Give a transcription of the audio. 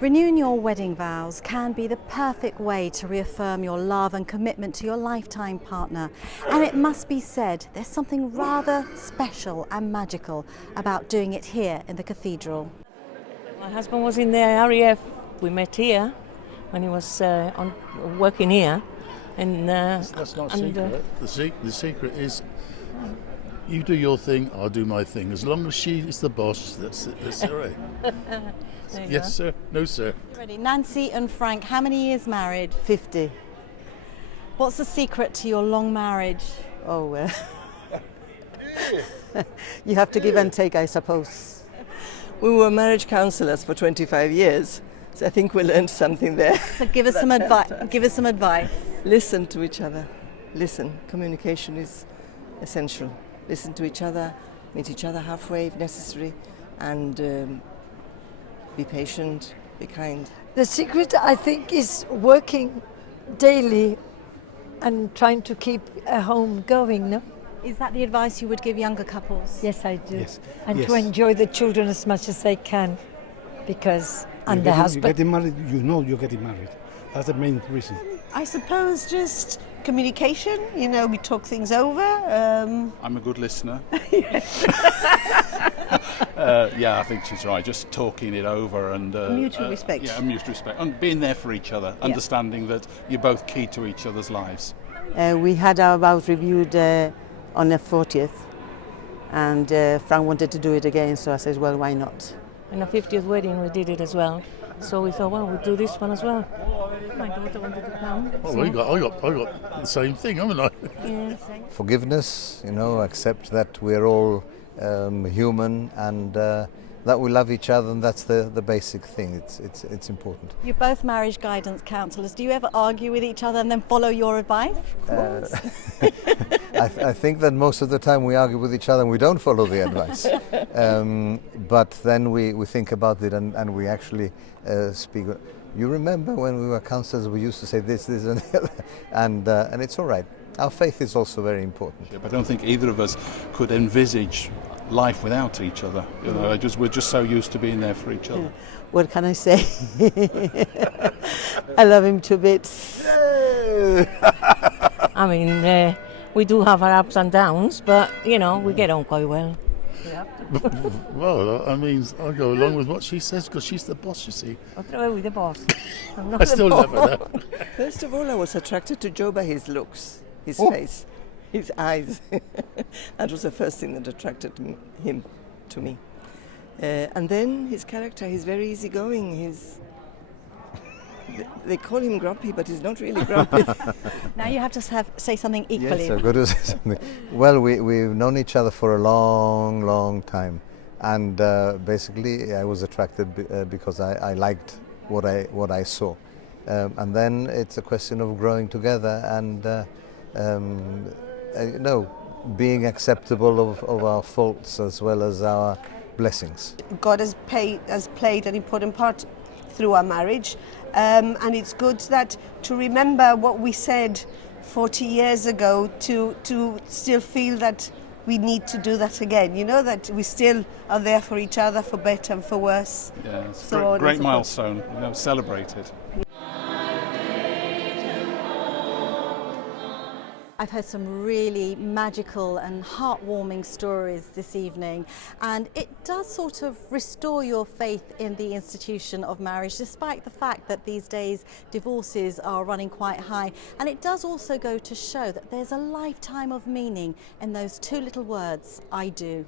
Renewing your wedding vows can be the perfect way to reaffirm your love and commitment to your lifetime partner. And it must be said, there's something rather special and magical about doing it here in the cathedral. My husband was in the RAF. We met here when he was working here. And that's not a secret. The secret is you do your thing, I'll do my thing. As long as she is the boss, that's all right. Yes, sir. No, sir. Ready? Nancy and Frank, how many years married? 50. What's the secret to your long marriage? Oh, well. You have to give and take, I suppose. We were marriage counselors for 25 years, so I think we learned something there. So give us some advice. Give us some advice. Listen to each other. Listen. Communication is essential. Listen to each other, meet each other halfway if necessary, and be patient, be kind. The secret, I think, is working daily and trying to keep a home going, no? Is that the advice you would give younger couples? Yes, I do. Yes. And Yes. to enjoy the children as much as they can, because, and the You're husband. getting married, you know you're getting married. That's the main reason. I suppose just communication, we talk things over. I'm a good listener. Yeah, I think she's right. Just talking it over and Mutual respect. Yeah, mutual respect, and being there for each other, understanding that you're both key to each other's lives. We had our vows reviewed on the 40th, and Frank wanted to do it again, so I said, well, why not? in our 50th wedding we did it as well. So we thought, well, we'll do this one as well. My daughter wanted to come. Well, I got the same thing, haven't I? Yeah. Forgiveness, accept that we're all human and that we love each other, and that's the basic thing. It's important. You're both marriage guidance counsellors. Do you ever argue with each other and then follow your advice? I think that most of the time we argue with each other and we don't follow the advice. But then we think about it and we actually speak. You remember when we were counsellors, we used to say this, and the other, and it's all right. Our faith is also very important. I don't think either of us could envisage life without each other. We're just so used to being there for each other. What can I say? I love him to bits. I mean, we do have our ups and downs, but, we get on quite well. Well, I mean, I go along with what she says because she's the boss, you see. Otra vez with the boss. I'm not I still the love boss. her though. First of all, I was attracted to Joe by his looks, his face, his eyes. That was the first thing that attracted him to me. And then his character, he's very easygoing. They call him grumpy, but he's not really grumpy. Now you have to say something equally. Yes, I've got to say something. Well, we've known each other for a long, long time, and basically I was attracted because I liked what I saw, and then it's a question of growing together and being acceptable of our faults as well as our blessings. God has played an important part through our marriage, and it's good that to remember what we said 40 years ago, to still feel that we need to do that again, that we still are there for each other, for better and for worse. Yeah, it's So a great milestone. Celebrate it. I've heard some really magical and heartwarming stories this evening, and it does sort of restore your faith in the institution of marriage, despite the fact that these days divorces are running quite high. And it does also go to show that there's a lifetime of meaning in those two little words, I do.